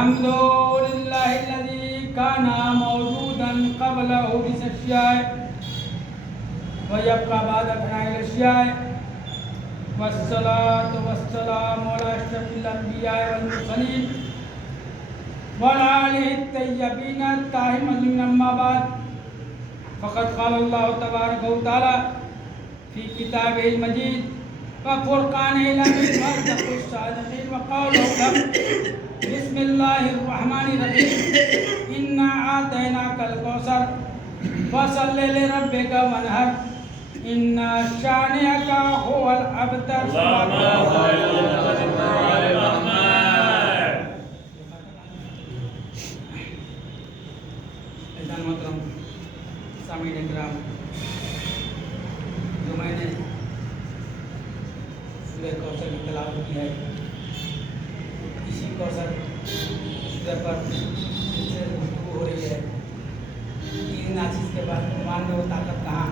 الحمد لله الذي كان موجودا قبل حدوث الأشياء ويبقى بعد فناء الأشياء والصلاة والسلام على أشرف الأنبياء والمرسلين وعلى آله الطيبين الطاهرين أما بعد فقد قال الله تبارك وتعالى في كتابه المجيد وفرقانه الحميد وأصدق الصادقين وقوله الحق بسم الله الرحمن الرحيم إنا أعطيناك الكوثر فصل لربك وانحر إن شانئك هو الأبتر. سامعین کرام، جو میں نے سورہ کوثر کی تلاوت کی ہے، اسی کوثر سورہ پر سے گفتگو ہو رہی ہے کہ ان ناچیز کے بعد قرآن میں وہ طاقت کہاں،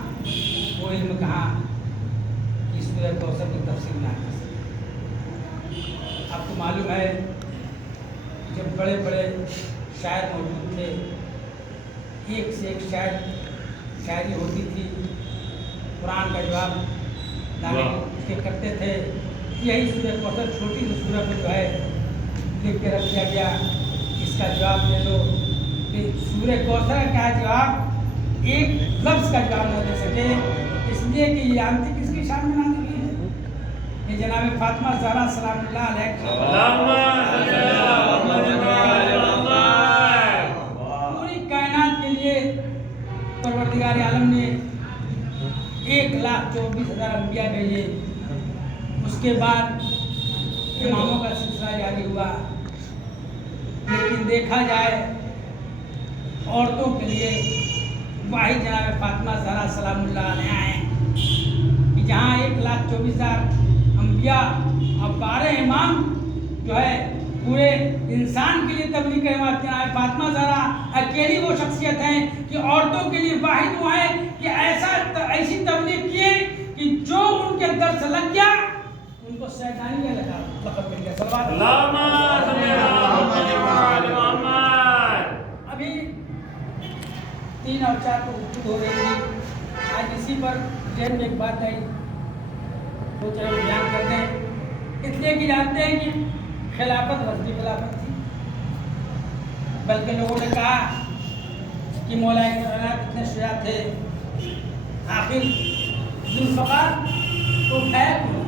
وہ علم کہاں کہ سورہ کوثر کی تفسیر نہ کر سکے. آپ کو معلوم ہے جب بڑے بڑے شاعر موجود تھے، ایک سے ایک شاعری ہوتی تھی، قرآن کا جواب کے کرتے تھے. یہی سورہ کوثر چھوٹی سی سورہ میں جو ہے لکھ کے رکھ دیا گیا، اس کا جواب دے دو. کہ سورہ کوثر کا جواب ایک لفظ کا جواب نہ دے سکے، اس لیے کہ یہ آنتی کس کی شان میں نازل ہوئی ہے؟ یہ جناب فاطمہ زہرا سلام اللہ علیہ پوری کائنات کے لیے پروردگار عالم نے 1,24,000 انبیاء بھیجے. اس کے بعد اماموں کا سلسلہ جاری ہوا. لیکن دیکھا جائے عورتوں کے لیے واحد جناب فاطمہ زہرا سلام اللہ علیہ ہیں کہ جہاں 1,24,000 انبیاء اور 12 امام جو ہے پورے انسان کے لیے تبلیغ کرنے والے جناب فاطمہ زہرا اکیلی وہ شخصیت ہیں کہ عورتوں کے لیے واحد وہ ہیں کہ ایسی تبلیغ کیے کہ جو ان کے در سے لگ گیا ان کو شیطانی نے لقب مل گیا. ابھی 3 اور 4 کو گفتگو ہو رہی تھی. آج اسی پر ذہن میں ایک بات آئی تو چلو بیان کرتے ہیں. اس لیے کہ جانتے ہیں کہ خلافت وسطی خلافت تھی، بلکہ لوگوں نے کہا کہ مولا کائنات اتنے شجاع تھے، آخر ذوالفقار کو اٹھایا کیوں؟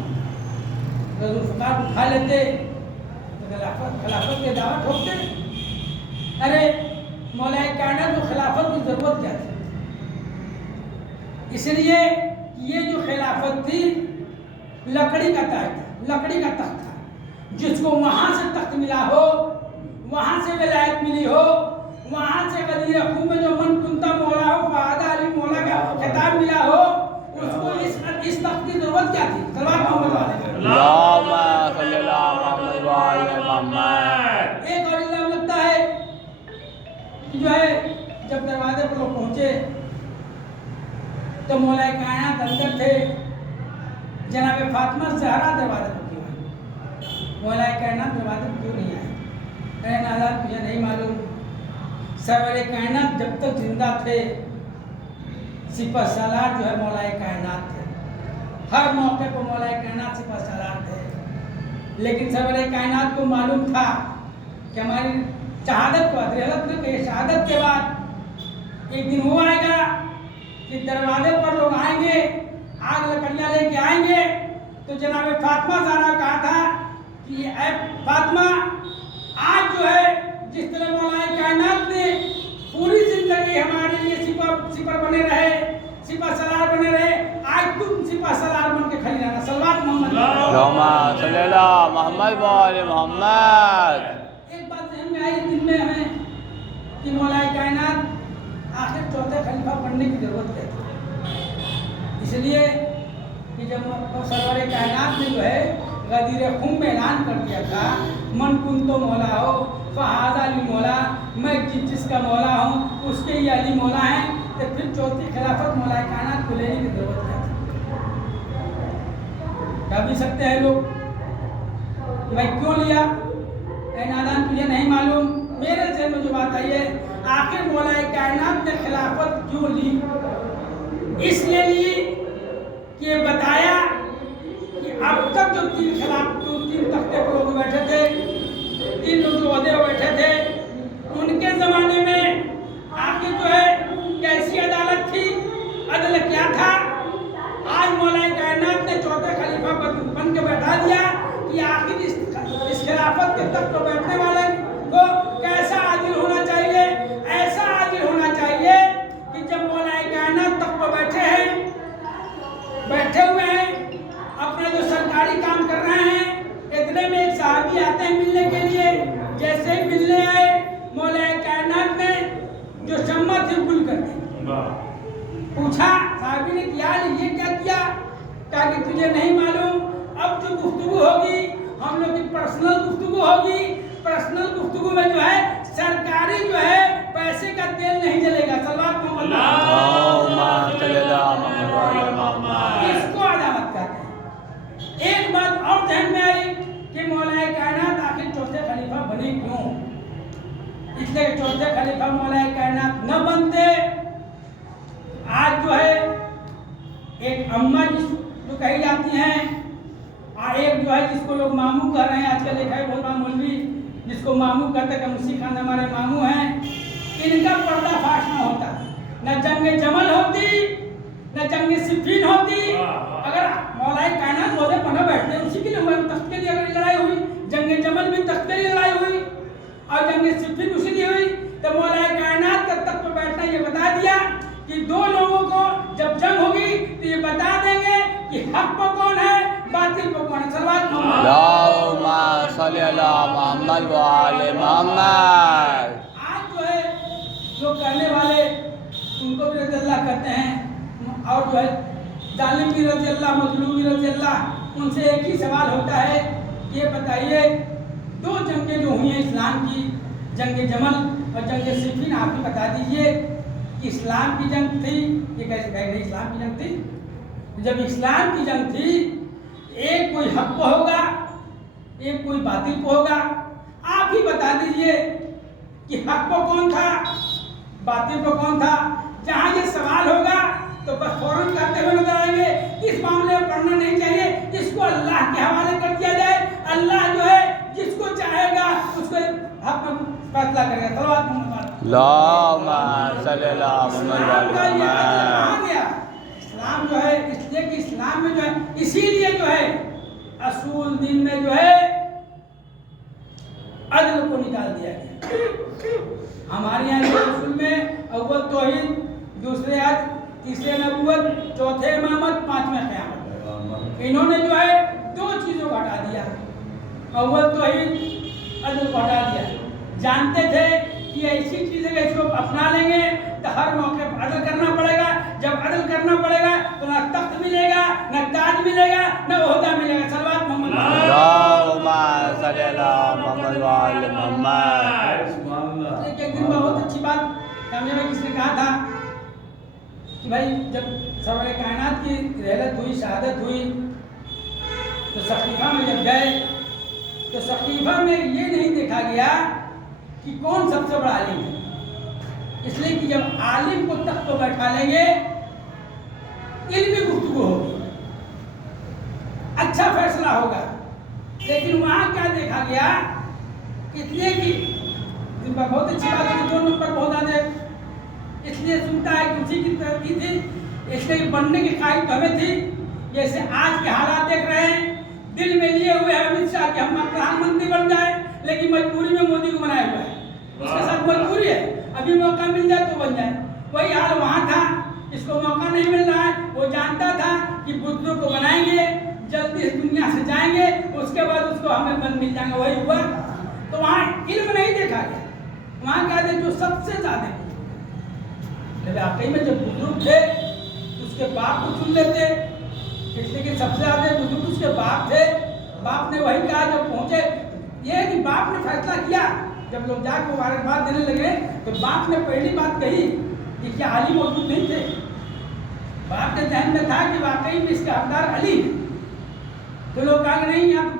اگر ذوالفقار کو اٹھا لیتے تو خلافت کے دعویٰ ٹھوکتے. ارے مولا کائنات کو خلافت کی ضرورت کیا تھی؟ اس لیے یہ جو خلافت تھی لکڑی کا تخت تھا، جس کو وہاں سے تخت ملا ہو، وہاں سے ولایت ملی ہو، وہاں سے غدیر خون میں جو من کنتا مولا ہو فہذا علی مولا کا خطاب ملا ہو، اس کو اس تخت کی ضرورت کیا تھی؟ صلوات محمد علیہ اللہم صلی اللہ علیہ محمد. ایک اور الزام لگتا ہے کہ جو ہے جب دروازے پر لوگ پہنچے تو مولا کائنات اندر تھے، جناب فاطمہ زہرا دروازے پر کیوں آئی؟ مولا کائنات دروازے پر کیوں نہیں آئے؟ اے نادر مجھے نہیں معلوم. سرور کائنات جب تک زندہ تھے سپہ سالار جو ہے مولا کائنات تھے، ہر موقع پر مولا کائنات سپہ سالار تھے. لیکن سرور کائنات کو معلوم تھا کہ ہماری شہادت کو حضرت نے کہ شہادت کے بعد ایک دن وہ آئے گا کہ دروازے پر لوگ آئیں گے، آگ لکڑیاں لے کے آئیں گے. تو جناب فاطمہ زہرا کہا تھا کہ اے فاطمہ آج جو ہے جس طرح مولا کائنات نے پوری زندگی ہمارے لیے سپر بنے رہے، سپہ سالار بنے رہے، آج تم سپہ سالار بن کے کھڑی رہنا. صلوات محمد اللہم صلی اللہ محمد وآل محمد. ایک بات ذہن میں آئی دن میں ہمیں کہ مولا کائنات آخر چوتھے خلیفہ بننے کی ضرورت ہے. اس لیے کہ جب سرور کائنات نے جو ہے غدیر خون میں اعلان کر دیا تھا من کنتو مولا ہو فہذا علی مولا، میں جس کا مولا ہوں اس کے یہ علی مولا ہیں، تو پھر چوتھی خلافت مولا کائنات کو لینے کی ضرورت کیا تھی؟ کہہ بھی سکتے ہیں لوگ کہ بھائی کیوں لیا؟ اے نادان تجھے نہیں معلوم، میرے ذہن میں جو بات آئی ہے، آخر مولا کائنات نے خلافت کیوں لی؟ اس لیے لی کہ یہ بتایا کہ اب تک جو تین تختے پر لوگ بیٹھے تھے، تین لوگ جو عہدے پر بیٹھے تھے، ان کے زمانے میں آخر جو ہے کیسی عدالت تھی، عدل کیا تھا؟ آج مولا کائنات نے چوتھے خلیفہ بن کے بیٹھا دیا کہ آخر اس خلافت کے تخت پر بیٹھنے والے کو کیسا عادل ہونا چاہیے؟ ایسا عادل ہونا چاہیے کہ جب مولا کائنات تخت پر بیٹھے ہوئے ہیں، اپنا جو سرکاری کام کر رہے ہیں، اتنے میں ایک صحابی آتے ہیں ملنے کے لیے، جیسے ہی ملنے آئے مولا کائنات نے جو شمع تھی گل کر دی۔ پوچھا صحابی نے کیا یہ کیا کیا؟ کہا کہ تجھے نہیں معلوم، اب جو گفتگو ہوگی ہم لوگ کی پرسنل گفتگو ہوگی، پرسنل گفتگو میں جو ہے سرکاری جو ہے پیسے کا تیل نہیں جلے گا۔ صلوات محمد اس کو عدالت کہتے ہیں۔ ایک بات اور ذہن میں آئی کہ مولا کائنات آخر چوتھے خلیفہ بنے کیوں؟ اس لیے چوتھے خلیفہ مولا کائنات نہ بنتے، آج جو ہے ایک اماں جو کہی جاتی ہیں، اور ایک جو ہے جس کو لوگ ماموں کہہ رہے ہیں، آج کل ایک ہے بہت بڑا مولوی جس کو ماموں کہتے ہیں کہ مسیح خان ہمارے ماموں ہیں، ان کا پردہ فاش نہ ہوتا، نہ جنگ جمل ہوتی، نہ جنگ صفین ہوتی۔ اگر مولا کائنات عہدے پر نہ بیٹھتے، اسی کے لیے تخت کے لیے اگر لڑائی ہوئی، جنگ جمل بھی تخت کے لیے لڑائی ہوئی اور جنگ صفین اسی لیے ہوئی، تو مولا کائنات کا تخت پر بیٹھنا یہ بتا دیا کہ دو لوگوں کو جب جنگ ہوگی تو یہ بتا دیں گے کہ حق پر کون ہے، باطل پر کون ہے۔ صلوات محمد اللہم صلی اللہ محمد و آل محمد۔ آج جو ہے جو کرنے والے ان کو بھی رضی اللہ کہتے ہیں، اور جو ہے ظالم بھی رضی اللہ، مظلوم بھی رضی اللہ، ان سے ایک ہی سوال ہوتا ہے، یہ بتائیے دو جنگیں جو ہوئی ہیں اسلام کی، جنگ جمل اور جنگ صفین، آپ بھی بتا دیجئے کہ اسلام کی جنگ تھی یہ کیسے کہہ رہے اسلام کی جنگ تھی؟ جب اسلام کی جنگ تھی ایک کوئی حق کو ہوگا، ایک کوئی باطل کو ہوگا، آپ ہی بتا دیجئے کہ حق کو کون تھا، باطل کو کون تھا؟ جہاں یہ سوال ہوگا تو بس فوراً کرتے ہوئے نظر آئیں گے، اس معاملے میں پڑھنا نہیں چاہیے، اس کو اللہ کے حوالے کر دیا جائے، اللہ جو ہے جس کو چاہے گا اس کو حق میں فیصلہ کرے گا۔ صلوات محمد اللہم صلی اللہ محمد و آل محمد۔ اسلام جو ہے اس لیے کہ اسلام میں جو ہے اسی لیے جو ہے اصول دین میں جو ہے عدل کو نکال دیا گیا۔ ہمارے یہاں کے اصول میں اول توحید، دوسرے عدل، تیسرے نبوت، چوتھے امامت، پانچویں قیامت۔ انہوں نے جو ہے دو چیزوں کو ہٹا دیا، اول توحید، عدل کو ہٹا دیا۔ جانتے تھے کہ ایسی چیزیں کہ اس کو اپنا لیں گے تو ہر موقع پر عدل کرنا پڑے گا، جب عدل کرنا پڑے گا تو نہ تخت ملے گا، نہ تاج ملے گا، نہ عہدہ ملے گا۔ صلوات محمد اللہم صلی اللہ محمد و آل محمد۔ ایک دن بہت اچھی بات کامیاب ہے، کس نے کہا تھا کہ بھائی جب سرور کائنات کی رحلت ہوئی، شہادت ہوئی، تو سقیفہ میں جب گئے تو سقیفہ میں یہ نہیں دیکھا گیا کہ کون سب سے بڑا عالم ہے، اس لیے کہ جب عالم کو تخت پر بیٹھا لیں گے علمی گفتگو ہوگی، اچھا فیصلہ ہوگا، لیکن وہاں کیا دیکھا گیا، اس لیے کہ بہت اچھی بات ہے کہ 2 نمبر بہت زیادہ اس لیے سنتا ہے کہ اسی کی ترقی تھی، اس لیے بننے کی خواہش ہمیں تھی، جیسے آج کے حالات دیکھ رہے ہیں، دل میں لیے ہوئے ہیں امت شاہ کہ ہم پردھان منتری بن جائیں، لیکن مجبوری میں مودی کو بنایا ہوا ہے، اس کے ساتھ مجبوری ہے، ابھی موقع مل جائے تو بن جائے۔ وہی حال وہاں تھا، اس کو موقع نہیں مل رہا ہے، وہ جانتا تھا کہ بزرگوں کو بنائیں گے، جلدی اس دنیا سے جائیں گے، اس کے بعد اس کو ہمیں بند مل جائیں گے، وہی ہوا۔ تو وہاں علم نہیں دیکھا گیا، وہاں کیا تھے جو سب سے زیادہ، لیکن واقعی میں جب بزرگ تھے تو اس کے باپ کو چن لیتے، اس لیے کہ سب سے زیادہ بزرگ اس کے باپ تھے، باپ نے وہی کہا جب پہنچے، یہ ہے کہ باپ نے فیصلہ کیا، جب لوگ جا کے مبارکباد دینے لگے تو باپ نے پہلی بات کہی کہ کیا علی موجود نہیں تھے؟ باپ کے ذہن میں تھا کہ واقعی میں اس کا حقدار علی ہے، تو لوگ کہا کہ نہیں، یہاں تو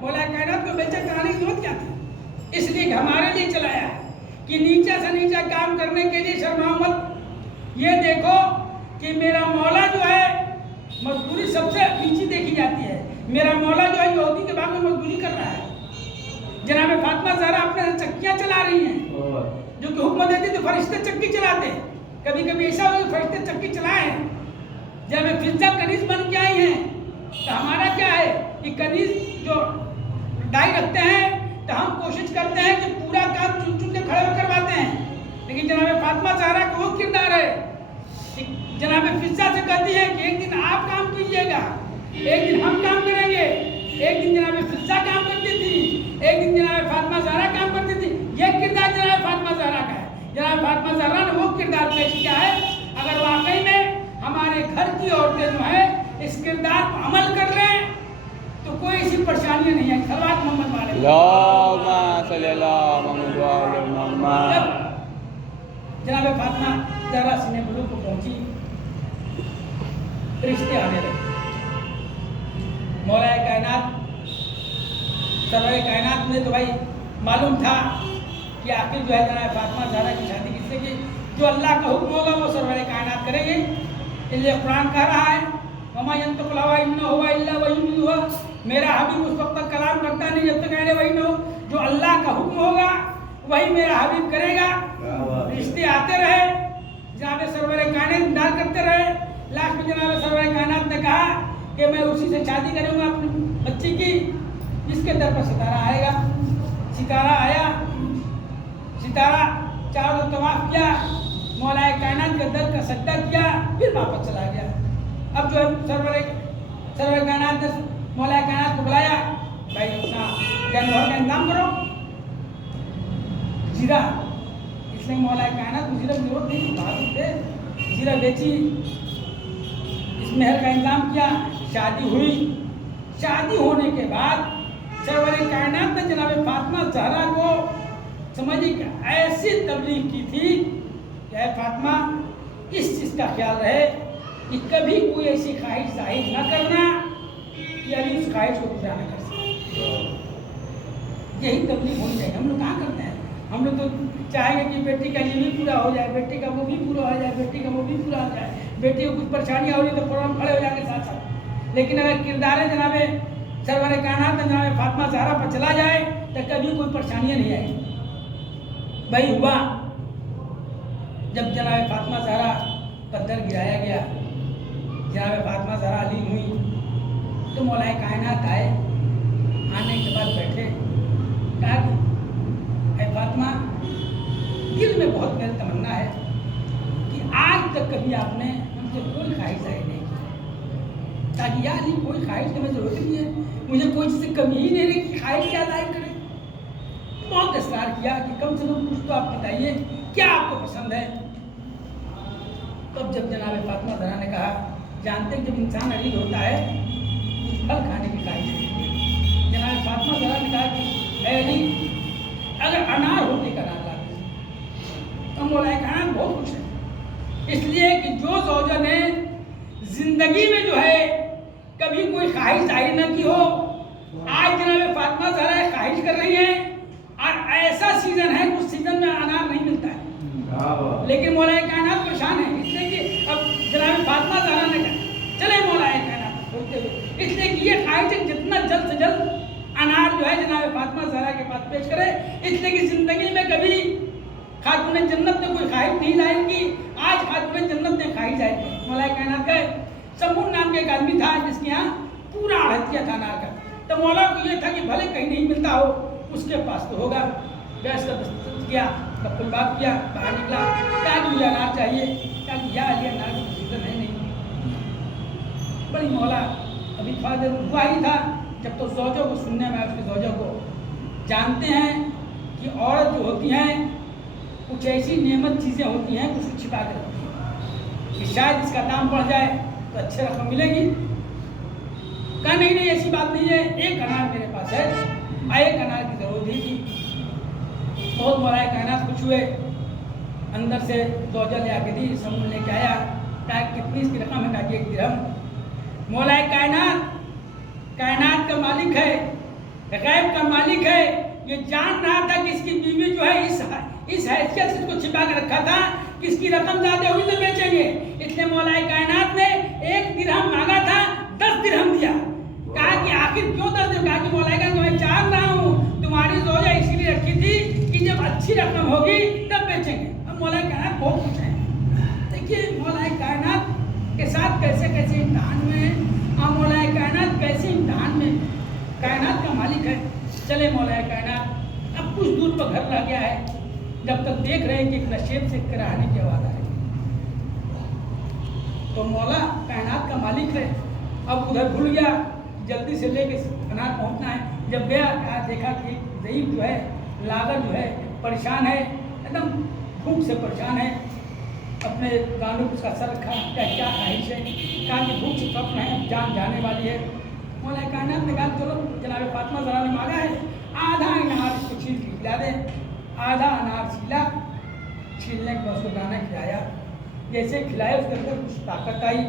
مولا کائنات کو بے چیک کرانے کی ضرورت کیا تھی؟ اس لیے کہ ہمارے لیے چلایا ہے کہ نیچے سے نیچے کام کرنے کے لیے شرماؤ مت۔ یہ دیکھو کہ میرا مولا جو ہے مزدوری سب سے نیچی دیکھی جاتی ہے۔ میرا مولا جو ہے یہودی کے باغ میں مزدوری کر رہا ہے۔ جناب فاطمہ زہرا اپنے چکیاں چلا رہی ہیں، جو کہ حکم دیتی تو فرشتے چکی چلاتے۔ کبھی کبھی ایسا ہو کہ فرشتے چکی چلائیں۔ جب فضا کنیز بن کے آئی ہیں تو ہمارا کیا ہے کہ کنیز جو ڈائی رکھتے ہیں تو ہم کوشش کرتے ہیں کہ پورا کام چن چن کے کھڑے ہو کرواتے ہیں، لیکن جناب فاطمہ زہرا کا وہ کردار ہے کہ جناب فضا سے کہتی ہے کہ ایک دن آپ کام کیجئے گا، ایک دن ہم کام کریں گے۔ ایک دن جناب فضا کام کرتی تھی، ایک دن جناب فاطمہ زہرا کام کرتی تھی۔ یہ کردار جناب فاطمہ زہرا کا ہے۔ جناب فاطمہ زہرا نے وہ کردار پیش کیا ہے۔ اگر واقعی میں ہمارے گھر کی عورتیں جو ہیں اس کردار پر عمل کر رہے ہیں تو کوئی ایسی پریشانیاں نہیں ہے۔ صلوات محمد والے اللہم صلی اللہ محمد وآل محمد۔ جناب فاطمہ زہرا سینہ بلوغ کو پہنچی، رشتے آنے لگے۔ مولا کائنات سرور کائنات میں تو بھائی معلوم تھا کہ آخر جو ہے جناب فاطمہ زہرا کی شادی کس سے کی؟ جو اللہ کا حکم ہوگا وہ سرور کائنات کریں گے۔ اس لیے قرآن کہہ رہا ہے وما ينطق الهوى ان هو الا وحی یوحی، میرا حبیب اس وقت تک کلام کرتا نہیں جب تک کہنے وہی نہ ہو۔ جو اللہ کا حکم ہوگا وہی میرا حبیب کرے گا۔ رشتے آتے رہے، جناب سرور کائنات انتظار کرتے رہے۔ لاسٹ میں جناب سرور کائنات نے کہا کہ میں اسی سے شادی کروں گا اپنی بچی کی جس کے در پر ستارہ آئے گا۔ ستارہ آیا، ستارہ چاروں طواف کیا، مولا کائنات کے در کا سجدہ کیا، پھر واپس چلا گیا۔ اب جو سرور کائنات نے مولا کائنات کو بلایا، بھائی اپنا جانور کا انتظام کرو، زیرہ۔ اس لیے مولا کائنات کو زیرہ کی ضرورت نہیں، بہادر تھے، زیرہ بیچی، اس مہر کا انتظام کیا، شادی ہوئی۔ شادی ہونے کے بعد سرور کائنات نے جناب فاطمہ زہرا کو سمجھی کہ ایسی تبلیغ کی تھی کہ اے فاطمہ اس چیز کا خیال رہے کہ کبھی کوئی ایسی خواہش ظاہر نہ کرنا کہ علی اس خواہش کو پورا نہ کر سکے۔ یہی تبلیغ ہونی چاہیے۔ ہم لوگ کہاں کرتے ہیں؟ ہم لوگ تو چاہیں گے کہ بیٹی کا یہ بھی پورا ہو جائے، بیٹی کا وہ بھی پورا ہو جائے، بیٹی کا وہ بھی پورا ہو جائے، بیٹی کو کچھ پریشانیاں ہو رہی تو فوراً کھڑے ہو جائیں گے ساتھ ساتھ۔ لیکن اگر کردار جناب سرور کائنات جناب فاطمہ زہرا پر چلا جائے تو کبھی کوئی پریشانیاں نہیں آئی۔ بھائی ہوا جب جناب فاطمہ زہرا پتھر گرایا گیا، جناب فاطمہ زہرا علی ہوئی تو مولا کائنات آئے، آنے کے بعد بیٹھے، کہا کہ اے فاطمہ دل میں بہت میری تمنا ہے کہ آج تک کبھی آپ نے ہم سے کوئی خواہش ظاہر نہیں کی، تاکہ یا علی کوئی خواہش کی ہمیں ضرورت نہیں ہے، مجھے کوئی چیز سے کمی ہی نہیں رہی کہ خواہش کیا ظاہر کرے۔ بہت اصرار کیا کہ کم سے کم کچھ تو آپ بتائیے کیا آپ کو پسند ہے۔ تب جب جناب فاطمہ زہرا نے کہا جانتے ہیں جب انسان علیل ہوتا ہے پھل کھانے کی خواہش ہوتی ہے۔ جناب فاطمہ زہرا نے کہا کہ اے علی اگر انار ہوتے کا انار لاتے تو مولا کائنات بہت خوش ہے، اس لیے کہ جو زوجہ نے زندگی میں جو ہے کبھی کوئی خواہش ظاہر نہ کی ہو، آج جناب فاطمہ زہرا خواہش کر رہی ہیں اور ایسا سیزن ہے کہ اس سیزن میں انار نہیں ملتا ہے، لیکن مولا کائنات پریشان ہے، اس لیے کہ اب جناب فاطمہ زہرا نے کہا چلے مولا کائنات بولتے ہوئے، اس لیے کہ یہ خواہش ہے جتنا جلد سے جلد انار جو ہے جناب فاطمہ زہرا کے پاس پیش کرے، اس لیے کہ زندگی میں کبھی خاتون جنت نے کوئی خواہش نہیں ظاہر کی، آج خاتون جنت نے خواہش ظاہر کی۔ مولا کائنات گئے، سمون نام کے ایک آدمی تھا جس کے یہاں پورا اڑتیا تھا انار کا، تو مولا کو یہ تھا کہ بھلے کہیں نہیں ملتا ہو اس کے پاس تو ہوگا۔ گیس کا دستخط کیا، کپل بات کیا، باہر نکلا، کہا کہ مجھے انار چاہیے، کہا کہ یا علی انار کی سیزن ہے نہیں۔ بڑی مولا ابھی تھوڑا دیر ہوا ہی تھا جب تو زوجوں کو سننے میں، اس کے زوجوں کو جانتے ہیں کہ عورت جو ہوتی ہیں کچھ ایسی نعمت چیزیں ہوتی ہیں کچھ چھپا کے رکھتی ہیں کہ شاید اس کا دام بڑھ جائے تو اچھے رقم ملے گی۔ کہا نہیں ایسی بات نہیں ہے، ایک انار میرے پاس ہے، ایک انار کی ضرورت ہی تھی۔ بہت مولا کائنات خوش ہوئے، اندر سے زوجہ لے آ کے دی، سمون لے کے آیا، کہا کتنی اس کی رقم ہے، کہا کہ 1 درہم۔ مولا کائنات کا مالک ہے، غیب کا مالک ہے، یہ جان رہا تھا کہ اس کی بیوی جو ہے اس حیثیت سے اس کو چھپا کے رکھا تھا کہ اس کی رقم زیادہ ہوئی تو بیچیں گے، اس لیے مولا کائنات نے 1 درہم مانگا تھا، 10 درہم دیا. کہا کہ آخر کیوں 10 درہم؟ کہا کہ مولا کائنات میں جان رہا ہوں تمہاری زوجہ اسی لیے رکھی تھی کہ جب اچھی رقم ہوگی تب بیچیں گے. اب مولا کائنات بہت کچھ ہے. دیکھیے مولا کائنات کے ساتھ کیسے کیسے امتحان میں ہیں، اور مولا کائنات کیسے امتحان میں کائنات کا مالک ہے. چلے مولا کائنات اب کچھ دور پر گھر رہ گیا ہے، جب تک دیکھ رہے ہیں کہ ایک نشیب سے کرانے کی آواز آئے تو مولا کائنات کا مالک ہے. اب ادھر بھول گیا، جلدی سے لے کے انار پہنچنا ہے. جب گیا کہا دیکھا کہ ضعیف جو ہے لاغر جو ہے پریشان ہے، ایک دم بھوک سے پریشان ہے. اپنے گانوں اس کا سر رکھا، کیا خواہش ہے؟ کہا کہ بھوک سے کپ ہے، جان جانے والی ہے. مولا کائنات نے کہا چلو جناب فاطمہ زہرا نے مانگا ہے آدھا انار اس کو چھیل کے کھلا دے. آدھا انار چھیلا، چھیلنے کے بعد اس کو دانا کھلایا. جیسے کھلایا اس کے اندر کچھ طاقت آئی،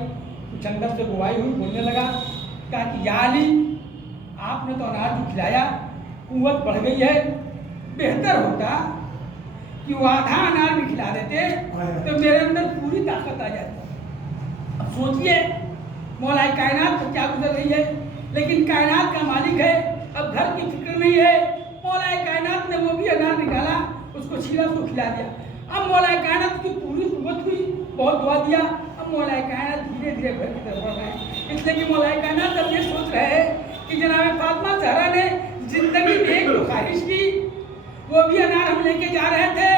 کچھ اندر سے گواہی ہوئی، بولنے لگا. کہا کہ یا علی آپ نے تو انار بھی کھلایا، قوت بڑھ گئی ہے، بہتر ہوتا کہ وہ آدھا انار بھی کھلا دیتے تو میرے اندر پوری طاقت آ جاتی. اب سوچئے مولا کائنات پر کیا گزر رہی ہے، لیکن کائنات کا مالک ہے، اب گھر کی فکر نہیں ہے. مولا کائنات نے وہ بھی انار نکالا، اس کو چھیلا، اس کو کھلا دیا. اب مولا کائنات کی پوری قوت ہوئی، بہت دعا دیا. اب مولا کائنات دھیرے دھیرے گھر کی طرف بڑھ رہے ہیں. اس لیے کہ مولا کائنات اب یہ سوچ رہے ہیں کہ جناب فاطمہ زہرا نے زندگی میں ایک خواہش کی، وہ بھی انار ہم لے کے جا رہے تھے،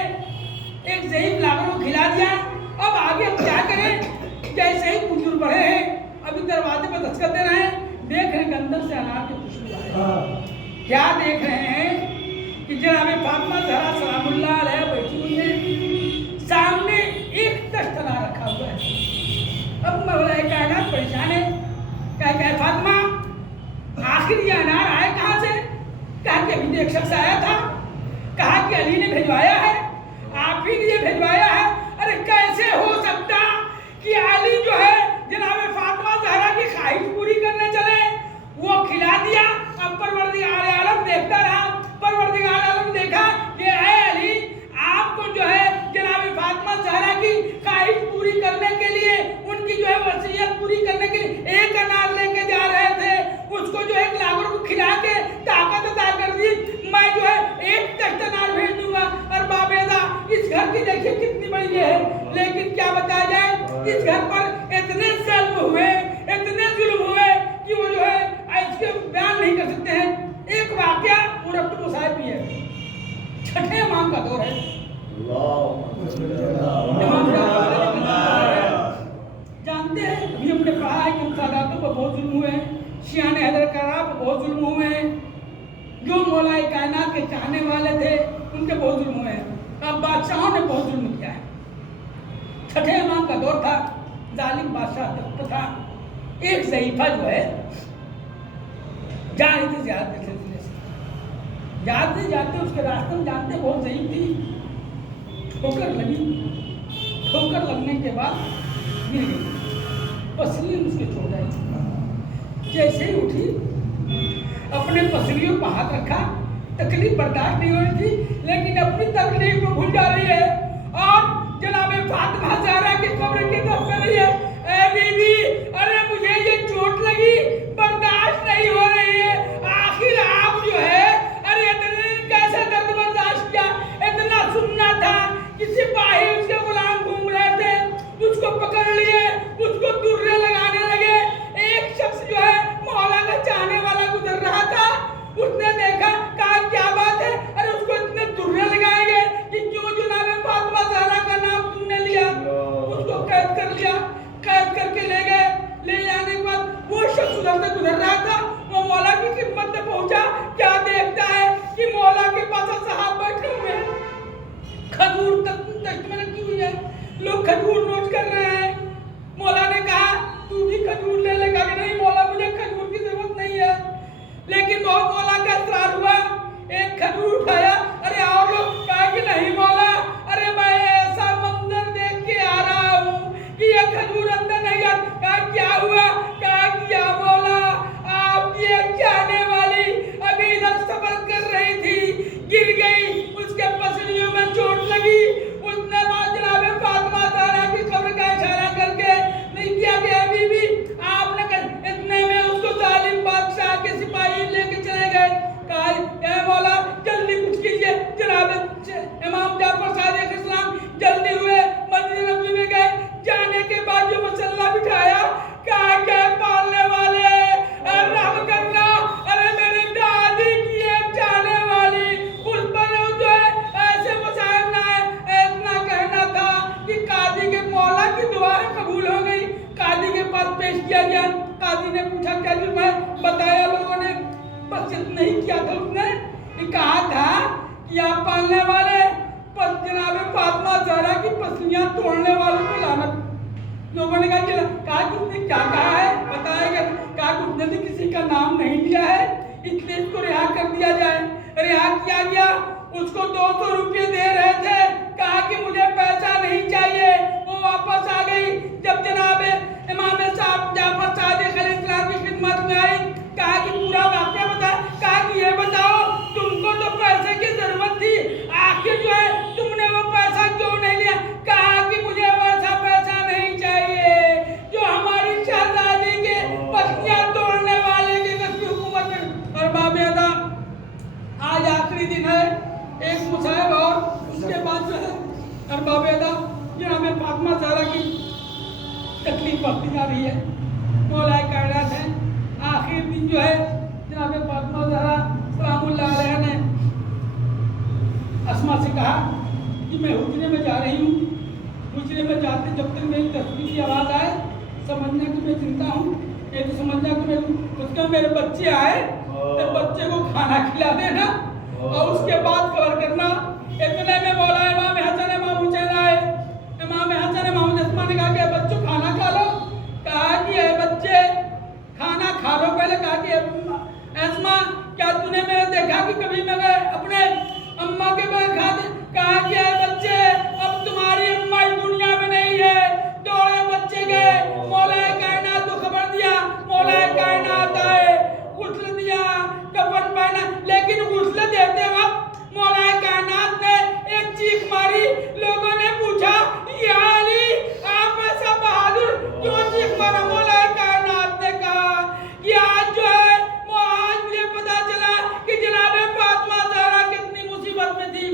ایک ضعیف لاغر کو کھلا دیا. اب آگے ہم کیا کریں؟ جیسے ہی کچھ دور بڑھے ہیں ابھی دروازے پر دستک دے رہے ہیں، دیکھ رہے ہیں کہ اندر سے انار کی خوشبو آ رہی ہے. کیا دیکھ رہے ہیں کہ جناب فاطمہ زہرا سلام اللہ علیہ بیٹھی ہوئی ہے، سامنے ایک تشت انار رکھا ہوا ہے. اب مولا کائنات پریشان ہے. کہ فاطمہ آخر یہ انار آئے کہاں سے؟ کہا کہ ابھی ایک شخص آیا تھا، کہا کہ علی نے بھیجوایا ہے، آپ ہی نے بھیجوایا ہے. ارے کیسے ہو سکتا کہ علی جو ہے جناب فاطمہ زہرا کی خواہش پوری کرنے چلے؟ وہ کھلا دیا. اب پروردگار عالم دیکھتا رہا، پروردگار عالم دیکھا کہ اے علی آپ کو جو ہے جناب فاطمہ زہرا کی خواہش پوری کرنے کے لیے، ان کی جو ہے وصیت پوری کرنے کے لیے ایک انار لے کے جا رہے تھے، اس کو جو ہے ایک لاغر کو کھلا کے طاقت عطا کر دی. میں جو ہے ایک تشت انار بھیج دوں گا. اور بابیدہ اس گھر کی دیکھیے کتنی بڑی ہے، لیکن کیا بتایا جائے اس گھر پر اتنے ظلم ہوئے، اتنے ظلم ہوئے کہ وہ جو ہے اس کے بیان نہیں کر سکتے ہیں. ایک واقعہ مرتب مصائب بھی ہے، چھٹے امام کا دور ہے. جانتے ہیں ابھی ہم نے پڑھا ہے کہ ان ساداتوں پر بہت ظلم ہوئے ہیں، شیعہ حیدر کرا پر بہت ظلم ہوئے ہیں، جو مولا کائنات کے چاہنے والے تھے ان کے بہت ظلم ہوئے ہیں. اب بادشاہوں نے بہت ظلم کیا ہے. چھٹے امام کا دور تھا، ظالم بادشاہ تخت تھا. ایک ضعیفہ جو ہے جا رہی تھی زیارت کے سلسلے سے، جاتے جاتے اس کے راستے میں جانتے بہت ضعیف تھی، ٹھوکر لگی. ٹھوکر لگنے کے بعد گر گئی، پسلیاں اس کے چھوڑ جائی. جیسے ہی اٹھی اپنے پسلیوں پر ہاتھ رکھا، تکلیف برداشت نہیں ہو رہی تھی لیکن اپنی تکلیف کو بھول جا رہی ہے اور جناب فاطمہ زہرا کی قبر کی طرف کر رہی ہے. اے بی بی ارے مجھے یہ چوٹ لگی، برداشت نہیں ہو رہی ہے. آخر آپ جو ہے ارے اتنے کیسے درد برداشت کیا؟ اتنا سننا تھا کہ سپاہی اس کے غلام گھوم رہے تھے، اس کو پکڑ لیے، اس کو درے لگانے لگے. ایک شخص جو ہے مولا کا چاہنے والا گزر رہا تھا، اس نے دیکھا، کہا کیا بات ہے؟ ارے اس کو اتنے درے لگائے گئے کہ کیوں جناب فاطمہ زہرا کا نام تم نے لیا. اس کو قید کر لیا، قید کر کے لے گئے. لے جانے کے بعد وہ شخص ادھر سے گزر رہا تھا، وہ مولا کی خدمت میں پہنچا. کیا دیکھتا ہے کہ مولا کے پاس صحابہ بیٹھے ہوئے ہیں، کھجور تشت میں رکھی ہوئی ہے، لوگ کھجور نوچ کر رہے ہیں. مولا نے کہا تو بھی کھجور لے لے. کہا کہ نہیں مولا مجھے کھجور کی ضرورت نہیں ہے. لیکن بہت مولا کا اصرار ہوا، ایک کھجور اٹھایا. ارے اور لوگ کہا کہ نہیں مولا، ارے میں ایسا منظر دیکھ کے آ رہا ہوں کہ یہ کھجور اندر نہیں آتا. کہا کیا ہوا؟ کہا کہ یا مولا آپ کی ایک چاہنے والی ابھی ادھر بعد پیش کیا گیا. قاضی نے پوچھا کیا جرم ہے؟ بتایا لوگوں نے. بس اتنا ہی کیا تھا اس نے کہا تھا کہ آپ پالنے والے جناب فاطمہ زہرا کی پسلیاں توڑنے والوں کو لعنت. لوگوں نے کہا کہ اس نے کیا کہا ہے بتایا گیا. کہا کہ اس نے کسی کا نام نہیں لیا ہے اس لیے اس کو رہا کر دیا جائے. رہا کیا گیا. اس کو 200 روپے دے رہے تھے. کہا کہ مجھے پیسہ نہیں چاہیے. وہ واپس آ گئی. جب جناب امام صاحب جعفر صادق علیہ السلام کی خدمت میں آئی کہا کہ پورا واقعہ بتا. کہا کہ یہ بتاؤ تم کو تو پیسے کی ضرورت تھی آخر جو ہے تم نے وہ پیسہ کیوں نہیں لیا؟ کہا کہ مجھے ویسا پیسہ نہیں چاہیے جو ہماری شہزادی کے پسلیاں توڑنے والے کی حکومت میں. اور باب ادا آج آخری دن ہے ایک مصاحب اور اس کے بعد جو ہے ارباب ادا جناب فاطمہ زہرا کی تکلیف بڑھتی جا رہی ہے. مولا کائنات ہیں آخر دن جو ہے جناب فاطمہ زہرا سلام اللہ علیہ نے اسما سے کہا کہ میں حجرے میں جا رہی ہوں. حجرے میں جاتے جب تک میری تصویر کی آواز آئے سمجھنا کہ میں زندہ ہوں. یہ تو سمجھنا کہ اس کا میرے بچے آئے تو بچے کو کھانا کھلا دینا اور اس کے بعد خبر کرنا. اتنے میں مولا امام حسن امام حسین آئے. امام حسن امام اسما نے کہا کہ بچوں کھانا کھا لو. کہا کہ اے بچے کھانا کھا لو پہلے. کہا کہ اسما کیا تو نے میں دیکھا کہ کبھی میں اپنے اماں کے بغیر کھاتے؟ کہا کہ اے بچے اب تمہاری اماں اس دنیا میں نہیں ہے. دوڑے بچے گئے مولا کائنات کو خبر دیا. مولا کائنات آئے غسل دیا کفن پہنا. لیکن غسل دیتے وقت مولا کائنات نے ایک چیخ ماری. لوگوں نے پوچھا یا علی آپ ایسا بہادر کیوں چیخ مارا؟ مولا کائنات نے کہا کہ آج جو ہے آج مجھے پتا چلا کہ جناب فاطمہ زہرا کتنی مصیبت میں تھی.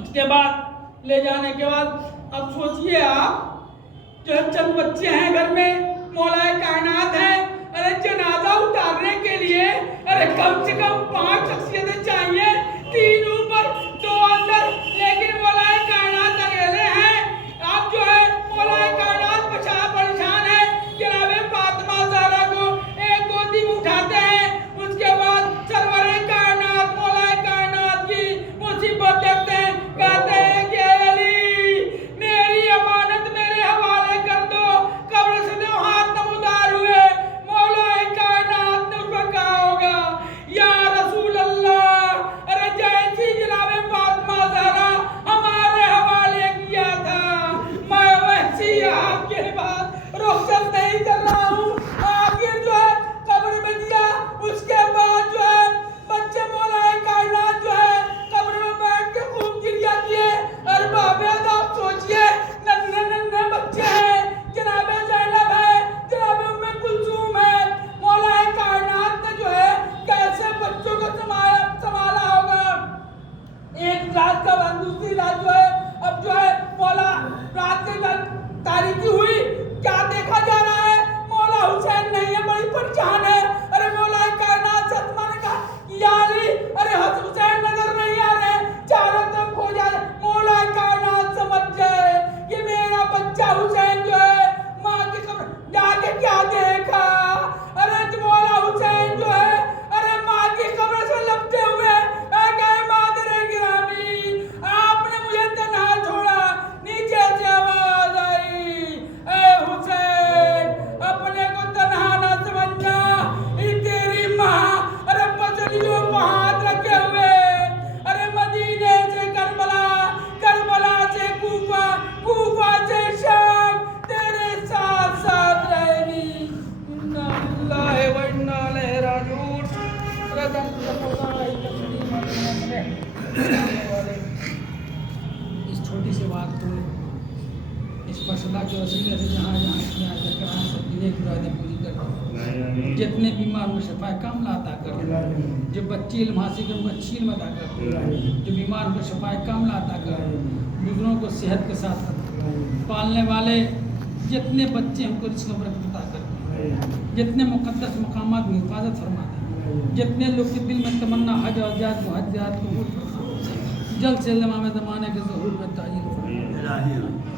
اس کے بعد لے جانے کے بعد اب سوچئے آپ جو چند بچے ہیں گھر میں مولا کائنات ہیں. ارے جنازہ اتارنے کے لیے ارے کم سے کم 5 شخصیتیں چاہیے. 3 اوپر 2 اندر. لیکن مولا کائنات اکیلے ہیں. آپ جو ہے مولا کائنات پریشان ہے. جناب فاطمہ زہرا کو ایک گودی میں اٹھاتے ہیں. اس کے بعد سرور کائنات مولا کائنات کی مصیبت دیکھتے ہیں. کہتے ہیں کہ اے علی میری امانت میرے حوالے کر دو. قبر سے دو ہاتھ نمودار ہوئے. مولا کائنات نے اس کو کہا ہوگا یا رسول اللہ ارے جیسی جناب فاطمہ زہرا ہمارے حوالے کیا تھا میں ویسی آپ کے بعد رخصت نہیں کر رہا ہوں. آخر جو ہے قبر میں دیا. اس کے بعد جو ہے بچے مولا کائنات جو ہے قبر میں بیٹھ کے خوب گریا کیے. اور باب ادا آپ سوچئے ننھے ننھے بچے ہیں. جناب زینب ہے جناب ام کلثوم ہے. مولا کائنات نے جو ہے کیسے بچوں کو سنبھالا ہوگا. ایک رات کا بعد دوسری رات جو ہے اب جو ہے مولا رات کے بعد تاریکی ہوئی. کیا دیکھا جا رہا ہے؟ مولا حسین نہیں ہے بڑی پریشان ہے. ارے مولا کائنات سے اسما نے کہا یا علی ارے حسین نظر نہیں آ رہے چاروں طرف کھو جا رہے. مولا کائنات سمجھ گئے کہ میرا بچہ حسین جو ہے ماں کی قبر جا کے کیا دیکھا. ارے مولا حسین جو ہے ارے ماں کی قبر سے لپٹے ہوئے گئے. مادر گرامی آپ نے مجھے تنہا چھوڑا. نیچے سے آواز آئی اے حسین اپنے کو تنہا نہ سمجھنا. تیری ماں ارے پسلیوں پہ ہاتھ رکھے ہوئے ارے مدینے سے کربلا کربلا سے کوفہ کوفہ سے شام تیرے ساتھ ساتھ رہے گی. انا للہ و انا الیہ راجعون. اس چھوٹی سی بات کو اس فیصلہ کے وسیلے سے جہاں کیا جہاں سب نیک مرادیں پوری کر. جتنے بیمار میں شفا کاملہ عطا کر. جو بچے علم حاصل کریں ان کو اچھی علم عطا کر. جو بیمار ان کو شفا کاملہ عطا کر. بزرگوں کو صحت کے ساتھ پالنے والے جتنے بچے ہم کو رزق و برکت عطا کر. جتنے مقدس مقامات میں حفاظت فرما دیں. جتنے لوگ کے دل میں تمنا حج اور جہاد کو حج جہاد قبول فرما. جلد سے امام زمانے کے ظہور میں تعین فرما.